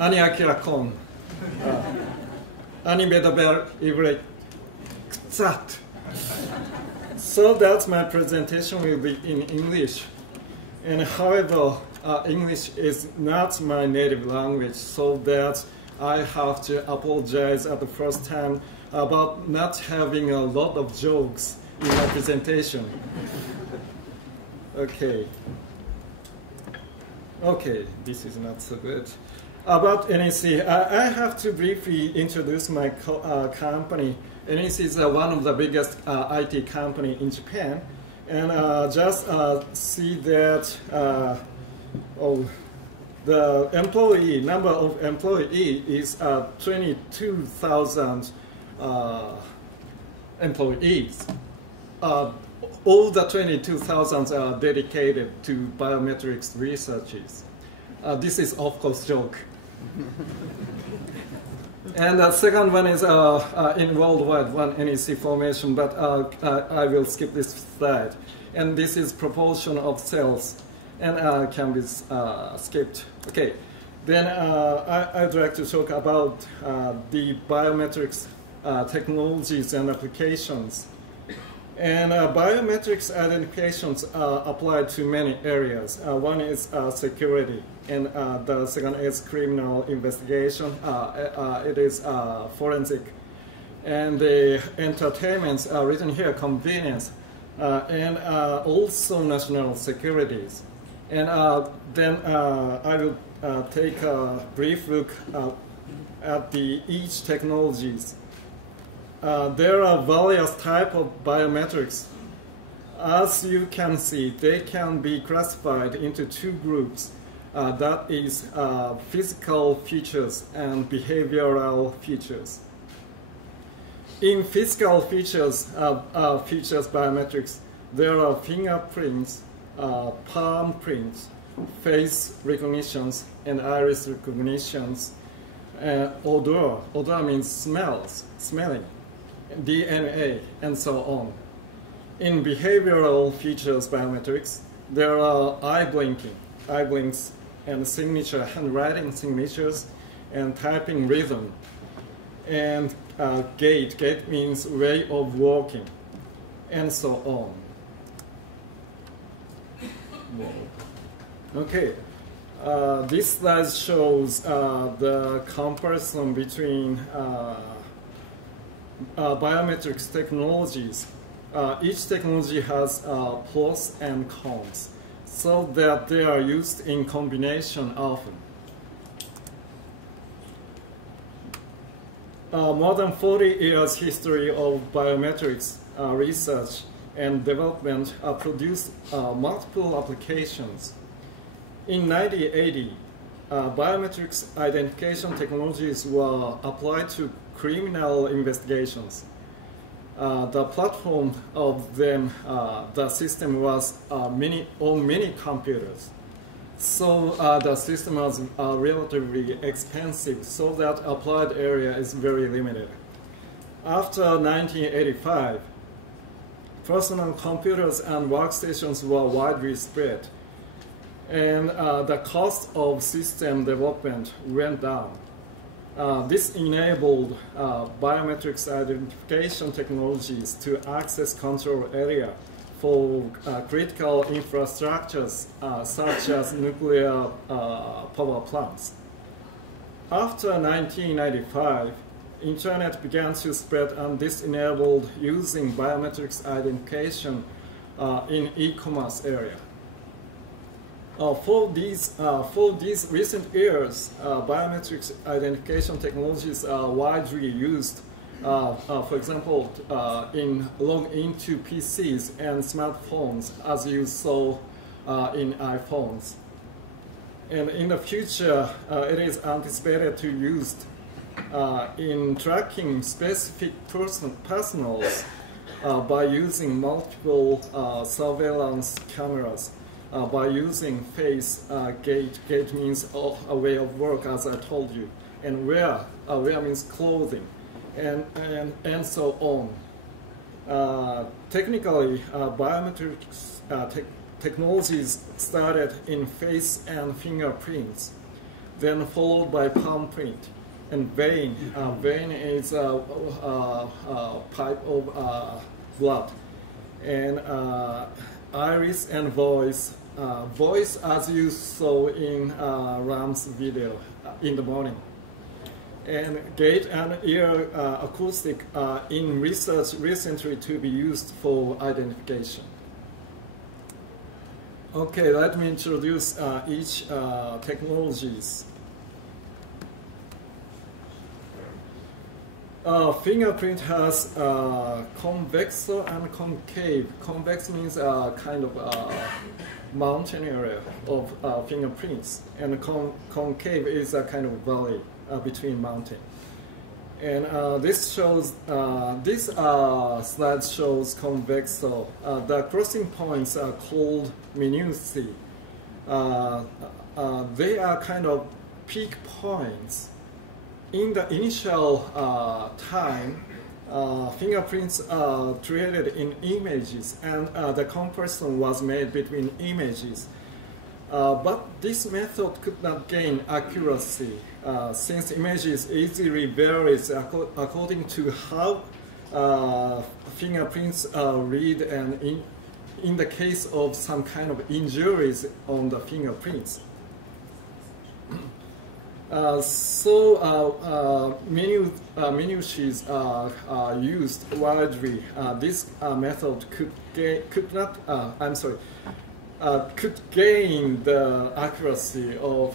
אני Akira Kon. אני מדבר עברית קצת. So that my presentation will be in English. And however, English is not my native language, so that I have to apologize at the first time about not having a lot of jokes in my presentation. Okay. Okay, this is not so good. About NEC, I have to briefly introduce my company. NEC is one of the biggest IT company in Japan, and just see that the number of employee is 22,000 employees. All the 22,000 are dedicated to biometrics researches. This is of course joke. And the second one is in worldwide one NEC formation, but I will skip this slide. And this is proportion of sales, and can be skipped. Okay, then I'd like to talk about the biometrics technologies and applications. And biometrics identifications are applied to many areas. One is security, and the second is criminal investigation. It is forensic. And the entertainments are written here, convenience, and also national securities. And then I will take a brief look at each technologies. There are various types of biometrics. As you can see, they can be classified into two groups. That is physical features and behavioral features. In physical features biometrics, there are fingerprints, palm prints, face recognitions, and iris recognitions. Odor. Odor means smelling. DNA, and so on. In behavioral features biometrics, there are eye blinks, and signature, handwriting signatures, and typing rhythm. And gait means way of walking, and so on. Whoa. Okay. This slide shows the comparison between biometrics technologies. Each technology has pros and cons, so that they are used in combination often. More than 40 years history of biometrics research and development produced multiple applications. In 1980, biometrics identification technologies were applied to criminal investigations. The platform of them, the system was on many computers. So the system was relatively expensive, so that applied area is very limited. After 1985, personal computers and workstations were widely spread, and the cost of system development went down. This enabled biometrics identification technologies to access control area for critical infrastructures such as nuclear power plants. After 1995, Internet began to spread, and this enabled using biometrics identification in e-commerce area. For these recent years, biometrics identification technologies are widely used. For example, in log into PCs and smartphones, as you saw in iPhones. And in the future, it is anticipated to be used in tracking specific personals by using multiple surveillance cameras. By using face, gait means a way of work, as I told you, and wear means clothing, and so on. Technically, biometrics technologies started in face and fingerprints. then followed by palm print. And vein. Vein is a pipe of blood. And iris and voice. Voice as you saw in Ram's video in the morning. And gait and ear acoustic in research recently to be used for identification. Okay, let me introduce each technologies. Fingerprint has convex and concave. Convex means a kind of mountain area of fingerprints, and concave is a kind of valley between mountain. And this shows, this slide shows convexo. The crossing points are called minutiae. They are kind of peak points. In the initial time, fingerprints are created in images, and the comparison was made between images. But this method could not gain accuracy since images easily varies according to how fingerprints are read, and in the case of some kind of injuries on the fingerprints. Minutiae are used widely. This method could gain the accuracy of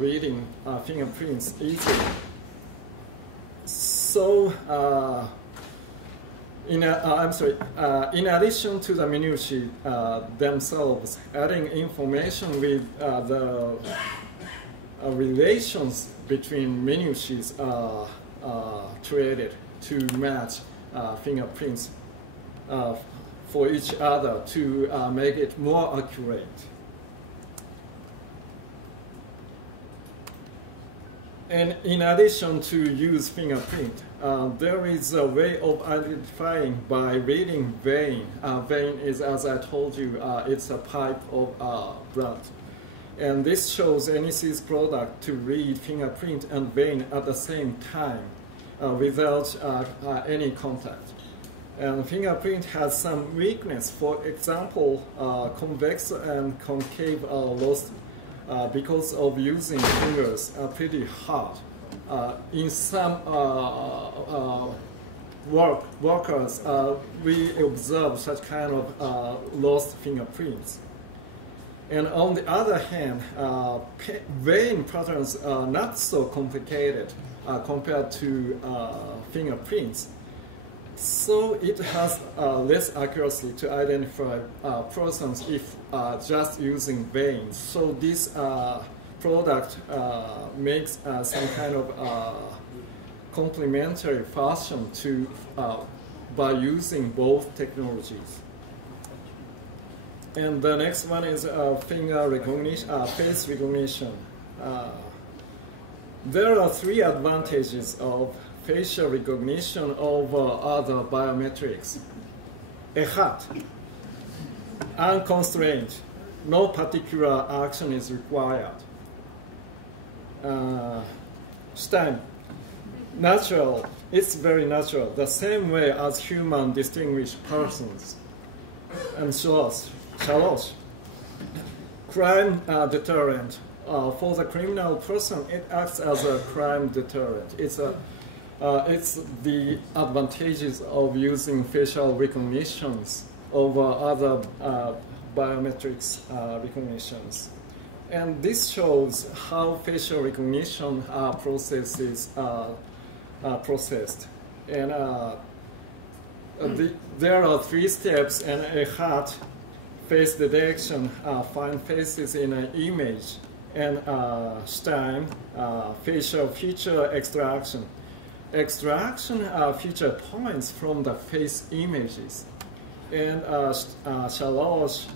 reading fingerprints easily. So, in addition to the minutiae themselves, adding information with the relations between minutiae are created to match fingerprints for each other to make it more accurate. And in addition to use fingerprint, there is a way of identifying by reading vein. Vein is, as I told you, it's a pipe of blood. And this shows NEC's product to read fingerprint and vein at the same time without any contact. And fingerprint has some weakness. For example, convex and concave are lost because of using fingers pretty hard. In some workers, we observe such kind of lost fingerprints. And on the other hand, vein patterns are not so complicated compared to fingerprints. So it has less accuracy to identify persons if just using veins. So this product makes some kind of complementary fashion to by using both technologies. And the next one is finger recognition, face recognition. There are three advantages of facial recognition over other biometrics. Unconstrained, no particular action is required. Stein, natural, it's very natural, the same way as human distinguished persons. And Shalosh, crime deterrent. For the criminal person, it acts as a crime deterrent. It's the advantages of using facial recognitions over other biometrics recognitions. And this shows how facial recognition processes are processed. And there are three steps, and a hat, face detection, find faces in an image, and Stein, facial feature extraction. Extraction feature points from the face images, and Shalosh,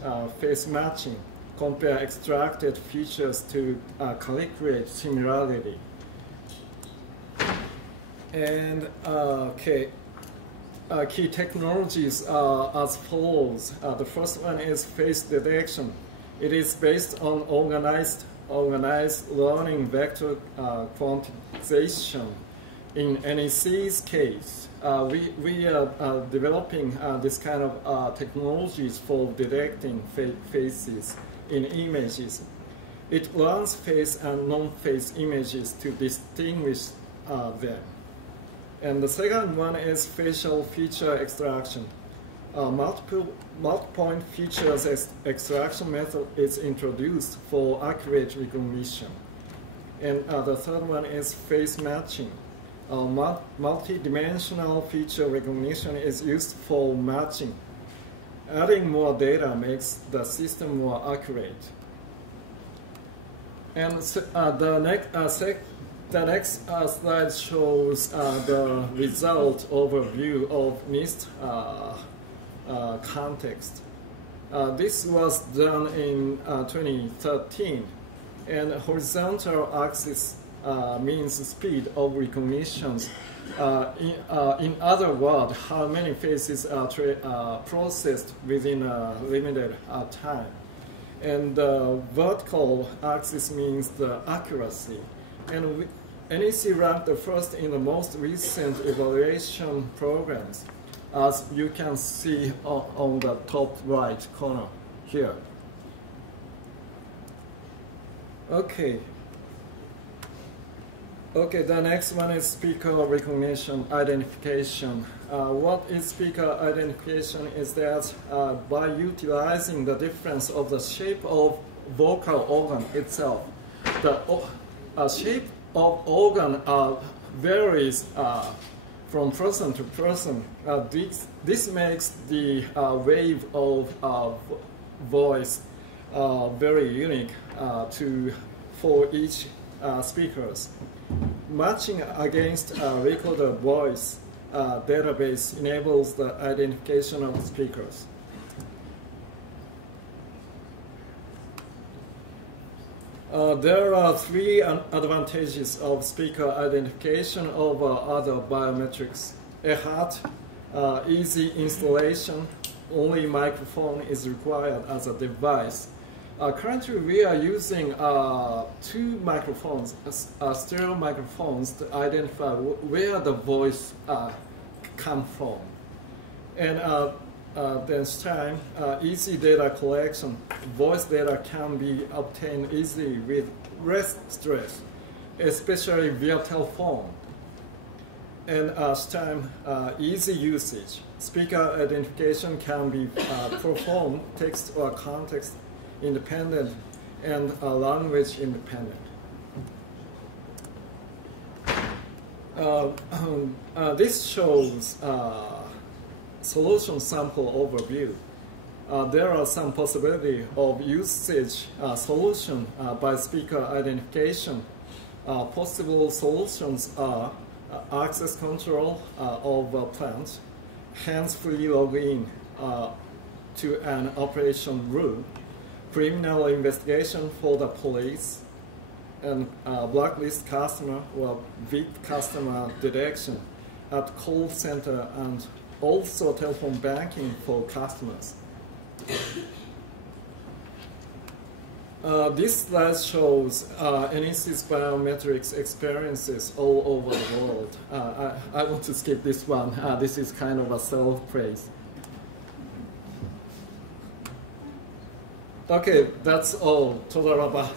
face matching, compare extracted features to calculate similarity. And key technologies are as follows. The first one is face detection. It is based on organized organized learning vector quantization. In NEC's case, we are developing this kind of technologies for detecting faces in images. It learns face and non-face images to distinguish them. And the second one is facial feature extraction. Multi-point features extraction method is introduced for accurate recognition. And the third one is face matching. Multi-dimensional feature recognition is used for matching. Adding more data makes the system more accurate. And the next slide shows the result overview of NIST context. This was done in 2013, and horizontal axis means speed of recognitions. In other words, how many faces are processed within a limited time. And the vertical axis means the accuracy. And NEC ranked the first in the most recent evaluation programs, as you can see on the top right corner here. Okay, the next one is speaker recognition identification. What is speaker identification is that by utilizing the difference of the shape of vocal organ itself, the shape of organ varies from person to person. This makes the wave of voice very unique for each speakers. Matching against recorder voice database enables the identification of speakers. There are three advantages of speaker identification over other biometrics. Easy installation, only microphone is required as a device. Currently, we are using two microphones, stereo microphones, to identify where the voice comes from. And this time, easy data collection. Voice data can be obtained easily with less stress, especially via telephone. And time, easy usage. Speaker identification can be performed text or context independent and language independent. This shows solution sample overview. There are some possibility of usage solution by speaker identification. Possible solutions are access control of a plant, hands-free login to an operation room, criminal investigation for the police, and blacklist customer or VIP customer detection at call center, and also telephone banking for customers. This slide shows NEC's biometrics experiences all over the world. I want to skip this one. This is kind of a self-praise. Okay, that's all. トララバ。